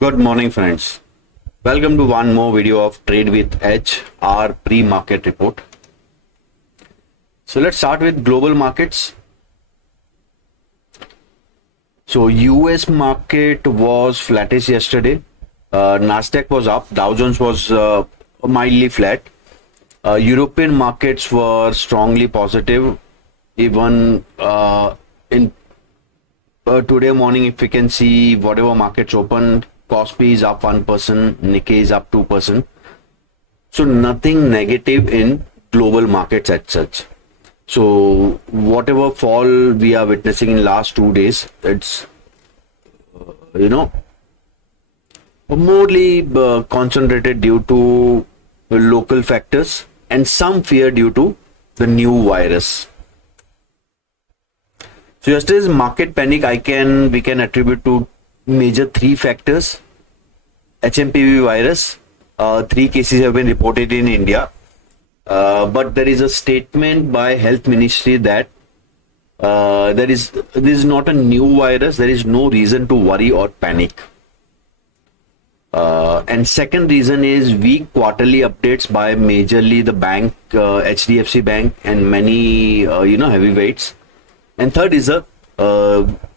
Good morning, friends. Welcome to one more video of Trade with Edge, our pre-market report. So let's start with global markets. So US market was flattish yesterday. Nasdaq was up. Dow Jones was mildly flat. European markets were strongly positive. Even in today morning, if we can see whatever markets opened, Kospi is up 1%, Nikkei is up 2%. So nothing negative in global markets as such. So whatever fall we are witnessing in last 2 days, it's morely concentrated due to local factors and some fear due to the new virus. So yesterday's market panic we can attribute to major three factors. HMPV virus, 3 cases have been reported in India, but there is a statement by Health Ministry that this is not a new virus. There is no reason to worry or panic. And second reason is weak quarterly updates by majorly the bank, HDFC Bank, and many heavyweights. And third is a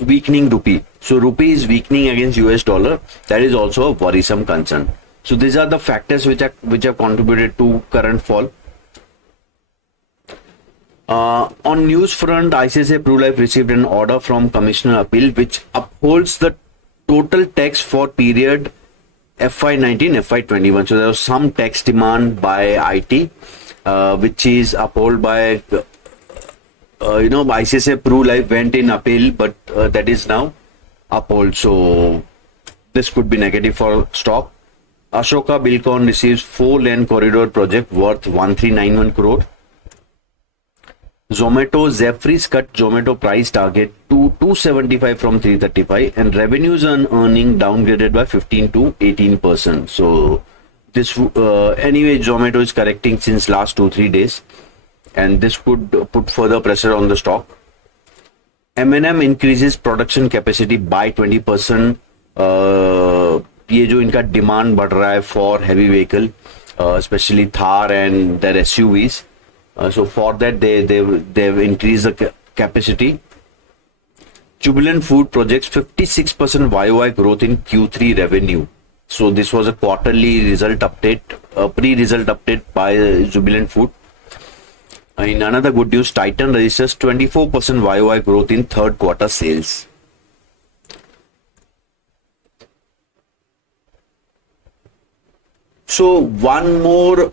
weakening rupee. So rupee is weakening against US dollar. That is also a worrisome concern. So these are the factors which have contributed to current fall. On news front, ICICI Pru Life received an order from Commissioner Appeal which upholds the total tax for period FY19, FY21. So there was some tax demand by IT, which is upheld by ICICI Pru Life went in appeal, but that is now upheld. So this could be negative for stock. Ashoka Buildcon receives 4-lane corridor project worth 1391 crore. Zomato Zephyrs cut Zomato price target to 275 from 335, and revenues and earning downgraded by 15 to 18%. So this anyway, Zomato is correcting since last 2-3 days. And this could put further pressure on the stock. M&M increases production capacity by 20%. ये जो इनका demand बढ़ रहा है for heavy vehicle, especially Thar and their SUVs. So for that they've increased the capacity. Jubilant Food projects 56% YOY growth in Q3 revenue. So this was a quarterly result update, pre-result update by Jubilant Food. In another good news, Titan registers 24% YOY growth in third quarter sales. So one more,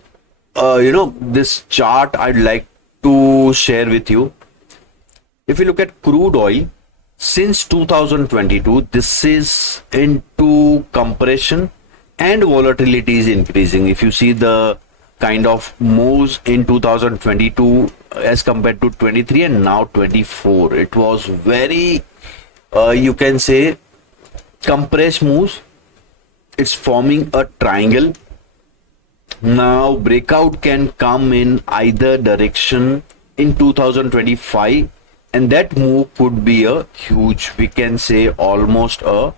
this chart I'd like to share with you. If you look at crude oil, since 2022, this is into compression and volatility is increasing. If you see the kind of moves in 2022 as compared to 23 and now 24, it was very you can say compressed moves. It's forming a triangle. Now breakout can come in either direction in 2025, and that move could be a huge, we can say almost a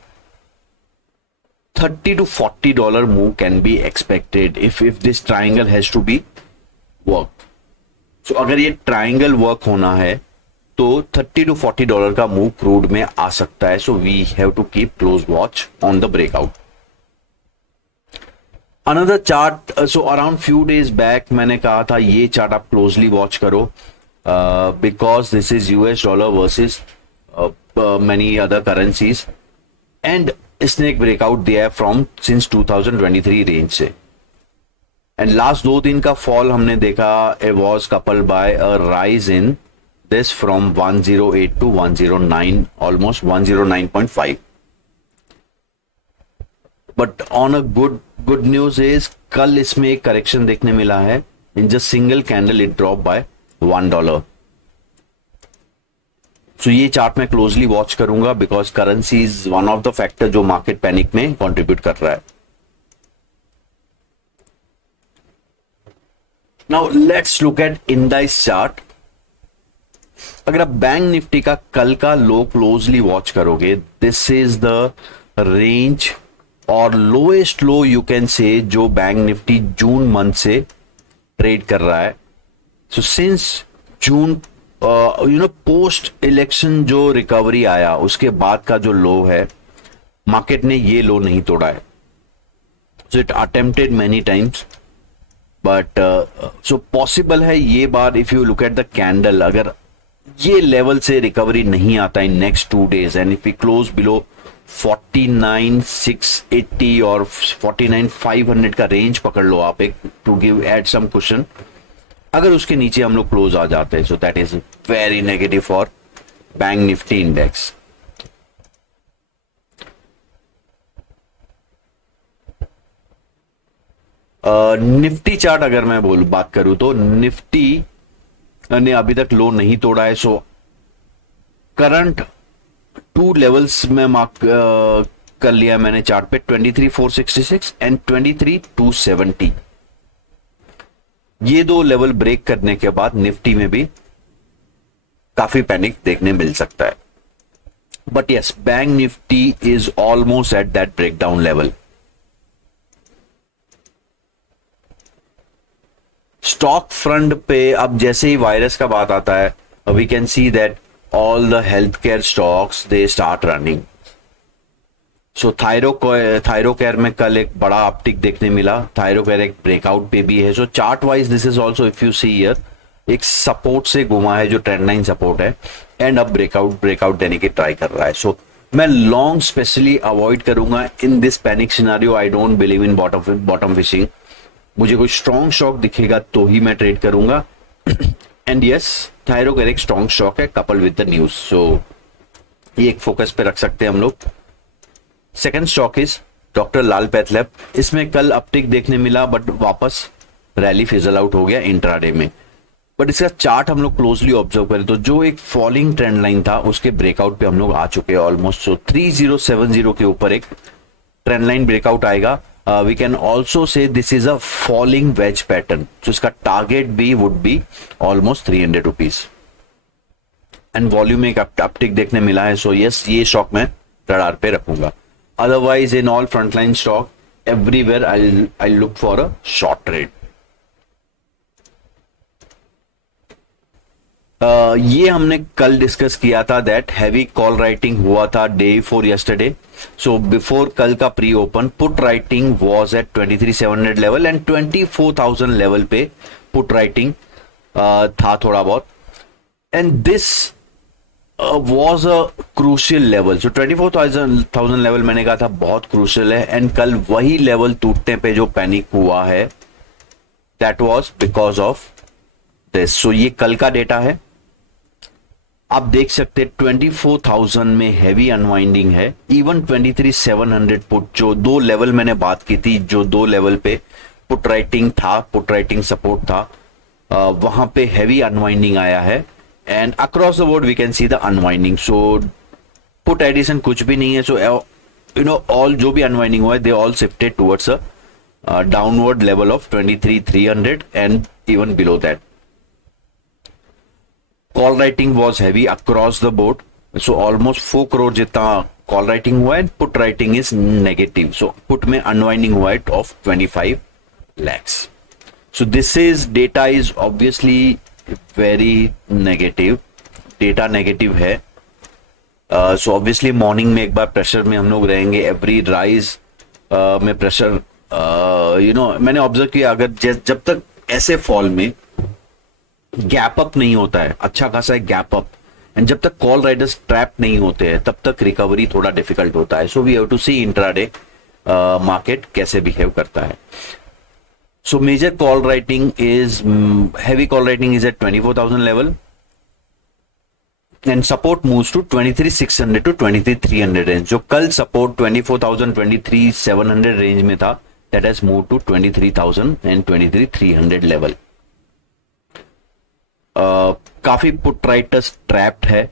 $30 to $40 move can be expected if this triangle has to be worked. So अगर ये triangle work होना है तो $30 to $40 का move crude में आ सकता है. So we have to keep close watch on the breakout. Another chart, so around few days back मैंने कहा था ये chart आप closely watch करो, because this is US dollar versus many other currencies, and snake breakout दिया है from since 2023 range से. And last 2 दिन का फॉल हमने देखा was couple by a rise in this from 108 to 109, almost 109.5. But on a good news is कल इसमें एक करेक्शन देखने मिला है. In just single candle it drop by $1. So ये चार्ट में क्लोजली वॉच करूंगा because currency is one of the factor जो मार्केट पैनिक में कंट्रीब्यूट कर रहा है. Now let's look at indices chart. अगर आप बैंक निफ्टी का कल का लो क्लोजली वॉच करोगे, दिस इज द रेंज और lowest low you can say जो बैंक निफ्टी जून मंथ से ट्रेड कर रहा है. So since June post election जो रिकवरी आया उसके बाद का जो लो है, मार्केट ने ये लो नहीं तोड़ा है. So it attempted many times but so possible है ये बार. If you look at the candle, अगर ये लेवल से रिकवरी नहीं आता in next 2 days and if we close below 49,680 और 49,500 का रेंज पकड़ लो आप एक, to give add some question. अगर उसके नीचे हम लोग क्लोज आ जाते हैं, so that is very negative for bank Nifty index. Nifty chart अगर मैं बात करूं तो निफ्टी ने अभी तक लो नहीं तोड़ा है. सो करंट 2 लेवल्स में मार्क कर लिया मैंने चार्ट पे, 23,466 एंड 23,270. ये 2 लेवल ब्रेक करने के बाद निफ्टी में भी काफी पैनिक देखने मिल सकता है. But yes, bank Nifty is almost at that breakdown level. Stock front पे अब जैसे ही वायरस का बात आता है, we can see that all the health care stocks they start running. So Thyrocare में कल एक बड़ा अपटिक देखने मिला. थायरोकेयर एक ब्रेकआउट पे भी है. So chart wise this is also, if you see here, एक सपोर्ट से घुमा है जो ट्रेंड लाइन सपोर्ट है एंड अब ब्रेकआउट देने की ट्राई कर रहा है. सो मैं लॉन्ग स्पेशली अवॉइड करूंगा in this panic scenario. I don't believe in bottom fishing. मुझे कोई स्ट्रॉन्ग शॉक दिखेगा तो ही मैं ट्रेड करूंगा. एंड यस, थायरोकेयर एक स्ट्रॉन्ग शॉक है कपल विद द न्यूज. सो ये एक फोकस पे रख सकते हैं हम लोग. Second stock is doctor Lal path lab. इसमें कल अपटिक देखने मिला बट वापस रैली फिजल आउट हो गया इंट्राडे में. बट इसका चार्ट हम लोग क्लोजली ऑब्जर्व करें तो जो एक फॉलिंग ट्रेंड लाइन था उसके ब्रेकआउट पे हम लोग आ चुके हैं ऑलमोस्ट. सो 3070 के ऊपर एक ट्रेंड लाइन ब्रेकआउट आएगा. We can also say this is a falling wedge pattern. So इसका टारगेट भी would be almost 300 rupees. And volume में एक अपटिक देखने मिला है. सो यस, ये स्टॉक मैं रडार पे रखूंगा. Otherwise in all frontline stock everywhere I look for a short trade. ये हमने कल डिस्कस किया था दैट हैवी कॉल राइटिंग हुआ था डे 4 यस्टरडे. सो बिफोर कल का pre open put writing was at 23,700 level and 24,000 level पे पुट राइटिंग था थोड़ा बहुत. And this was a crucial level. So 24,000 level मैंने कहा था बहुत क्रूशियल है. एंड कल वही लेवल टूटने पे जो पैनिक हुआ है that was because of this. So ये कल का डेटा है. आप देख सकते हैं 24,000 में हैवी अनवाइंडिंग है. इवन 23,700 पुट, जो 2 लेवल मैंने बात की थी, जो 2 लेवल पे पुट राइटिंग था, पुट राइटिंग सपोर्ट था, वहां पे हैवी अनवाइंडिंग आया है. And across the board we can see the unwinding. So put addition कुछ भी नहीं है. सो ऑल जो भी अनवाइंडिंग हुआ है they all shifted towards a downward level of 23,300 and even below that. Call writing was heavy across the board. So almost 4 crore जितना call writing हुआ है. Put writing is negative. So put में unwinding हुआ है of 25 lakhs. So this is data is obviously very negative. Data negative है. So obviously morning में एक बार pressure में हम लोग रहेंगे. एवरी राइज में प्रेशर मैंने ऑब्जर्व किया अगर जब तक ऐसे फॉल में गैप अप नहीं होता है, अच्छा खासा गैप अप, एंड जब तक कॉल राइडर्स ट्रैप नहीं होते हैं तब तक रिकवरी थोड़ा डिफिकल्ट होता है. So we have to see intraday market कैसे बिहेव करता है. So major call writing is heavy call writing is at 24,000 level and support moves to 23,600 to 23,300 range. जो कल सपोर्ट 24,000 23,700 रेंज में था that has move to 23,000 and 23,300 level. काफी put writers trapped है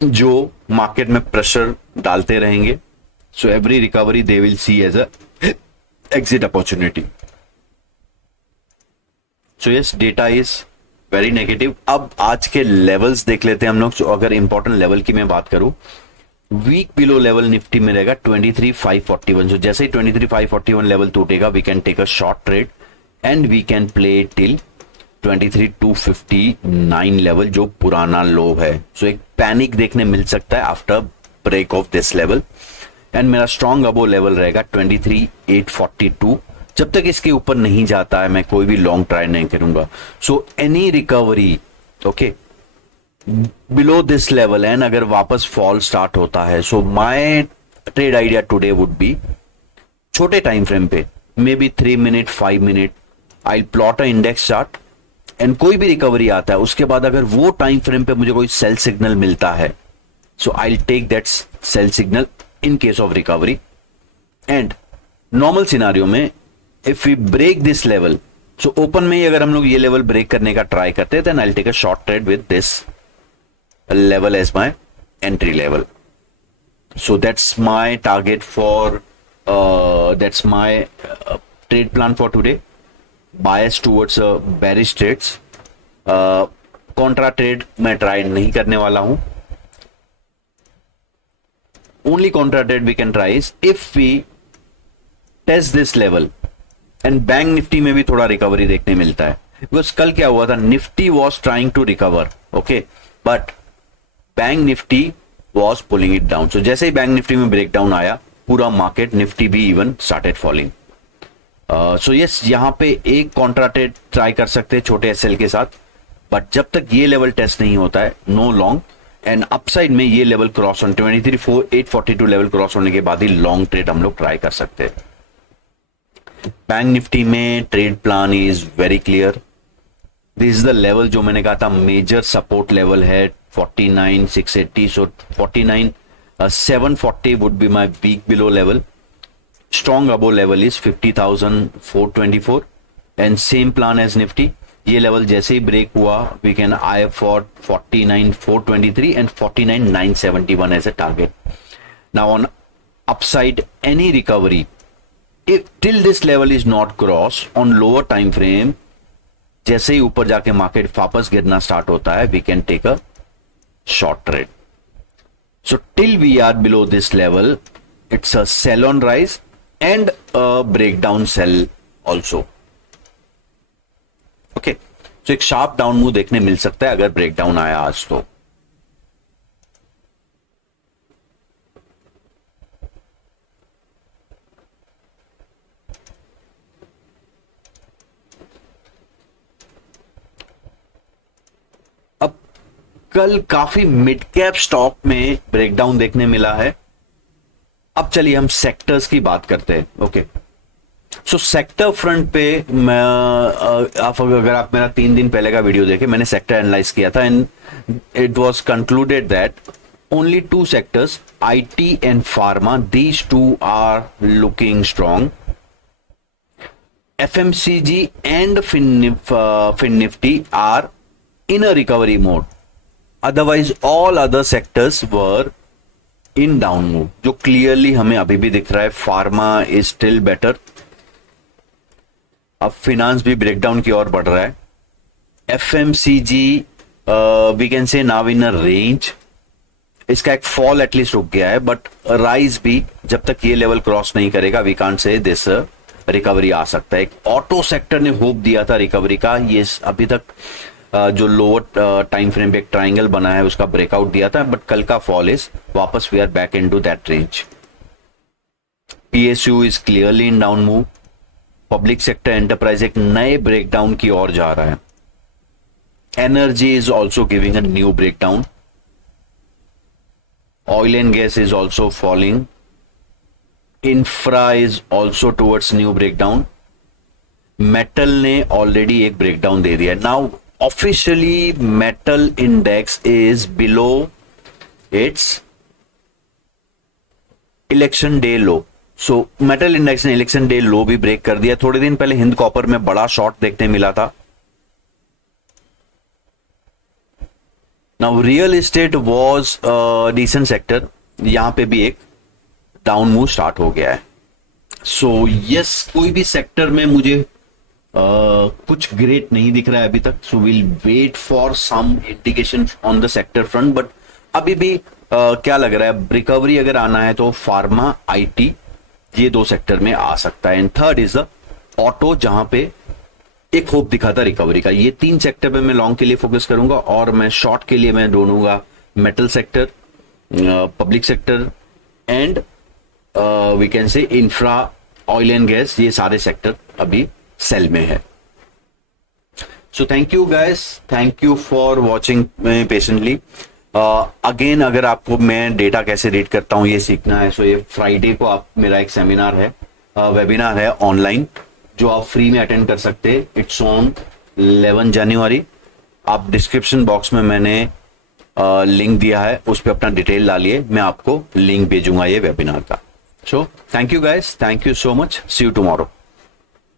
जो मार्केट में प्रेशर डालते रहेंगे. So every recovery they will see as a exit opportunity. So yes, data is very negative. अब आज के लेवल्स देख लेते हैं हम लोग. अगर इंपॉर्टेंट लेवल की मैं बात करूं वीक बिलो लेवल निफ्टी में रहेगा 23,541. So जैसे ही 23,541 लेवल टूटेगा, we can take a short trade and we can play till 23,259 level, जो पुराना लो है. सो एक पैनिक देखने मिल सकता है after break of this level. And मेरा स्ट्रॉन्ग अबो लेवल रहेगा 23,842. जब तक इसके ऊपर नहीं जाता है, मैं कोई भी लॉन्ग ट्राई नहीं करूंगा. So any recovery okay below this level and अगर वापस फॉल स्टार्ट होता है, so my trade idea today would be छोटे टाइम फ्रेम पे, may be 3 minute 5 minute, I plot a index chart and कोई भी रिकवरी आता है उसके बाद अगर वो टाइम फ्रेम पे मुझे कोई सेल सिग्नल मिलता है, so I take that sell signal in case of recovery. And normal scenario में if we break this level, so open में ही अगर हम लोग ये लेवल ब्रेक करने का ट्राई करते हैं, then I will take a short trade with this level as my entry level. So that's my target for that's my trade plan for today. Bias towards bearish trades. Contra trade मैं try नहीं करने वाला हूं. Only contra trade we can try is if we test this level and bank Nifty में भी थोड़ा recovery देखने मिलता है. Because कल क्या हुआ था, Nifty was trying to recover, okay, but bank Nifty was pulling it down. So जैसे ही बैंक निफ्टी में ब्रेकडाउन आया, पूरा मार्केट निफ्टी भी even started falling. So yes, यहां पे एक कॉन्ट्रा ट्रेड ट्राई कर सकते हैं छोटे एसएल के साथ, बट जब तक ये लेवल टेस्ट नहीं होता है, नो लॉन्ग. एंड अपसाइड में ये level cross on 23,842 level cross होने के बाद ही लॉन्ग ट्रेड हम लोग ट्राई कर सकते हैं. बैंक निफ्टी में trade plan is very clear. This is the level जो मैंने कहा था मेजर सपोर्ट लेवल है 49,680. so 49,740 would be my weak below level. Strong above level is 50,424 and same plan as Nifty. ये लेवल जैसे ही break हुआ, we can eye for 49,423 and 49,971 as a target. Now on upside, any recovery, if till this level is not crossed on lower time frame, जैसे ही ऊपर जाके market वापस गिरना start होता है, we can take a short trade. So till we are below this level, it's a sell on rise and a breakdown sell also. Okay, so एक sharp down move देखने मिल सकता है अगर breakdown आया आज तो. कल काफी मिड कैप स्टॉक में ब्रेकडाउन देखने मिला है. अब चलिए हम सेक्टर्स की बात करते हैं. ओके, सो सेक्टर फ्रंट पे मैं अगर आप मेरा 3 दिन पहले का वीडियो देखें, मैंने सेक्टर एनालाइज किया था and it was concluded that only 2 sectors, IT and pharma, these 2 are looking strong. FMCG and fin Nifty are in a recovery mode. Otherwise all other sectors were in down move, जो clearly हमें अभी भी दिख रहा है. Pharma is still better. अब finance भी breakdown की ओर बढ़ रहा है. FMCG we can say now in a range. इसका एक फॉल एटलीस्ट रुक गया है, बट राइज भी जब तक ये लेवल क्रॉस नहीं करेगा, we can't say this recovery आ सकता है. एक ऑटो सेक्टर ने होप दिया था रिकवरी का, ये अभी तक जो लोअर टाइम फ्रेम पे एक ट्राइंगल बना है उसका ब्रेकआउट दिया था, बट कल का फॉल इज वापस we are back into that range. PSU is clearly in down move. Public sector enterprise एक नए ब्रेकडाउन की ओर जा रहा है. Energy is also giving a new breakdown. Oil and gas is also falling. Infra is also towards new breakdown. Metal ने already एक breakdown दे दिया. Now officially metal index is below its election day low. So metal index ने election day लो भी break कर दिया. थोड़े दिन पहले हिंद कॉपर में बड़ा शॉर्ट देखने मिला था. Now real estate was decent sector, यहां पे भी एक डाउन मूव स्टार्ट हो गया है. सो यस, कोई भी सेक्टर में मुझे कुछ ग्रेट नहीं दिख रहा है अभी तक. So will wait for some indication on the sector front, but अभी भी क्या लग रहा है, रिकवरी अगर आना है तो फार्मा, आईटी, ये 2 सेक्टर में आ सकता है। And third is the auto, जहां पे एक होप दिखा था रिकवरी का। ये 3 सेक्टर पे मैं लॉन्ग के लिए फोकस करूंगा, और मैं शॉर्ट के लिए मैं ढूंढूंगा metal sector, public sector and we can say infra, oil and gas, ये सारे सेक्टर अभी सेल में है। So thank you guys, thank you for watching patiently. Again अगर आपको मैं डेटा कैसे रीड करता हूं ये सीखना है, सो ये फ्राइडे को आप मेरा एक सेमिनार है, वेबिनार है ऑनलाइन, जो आप फ्री में अटेंड कर सकते हैं। इट्स ऑन 11 जनवरी। आप डिस्क्रिप्शन बॉक्स में मैंने लिंक दिया है, उस पर अपना डिटेल डालिए, मैं आपको लिंक भेजूंगा ये वेबिनार का। So thank you guys, thank you so much, see you tomorrow.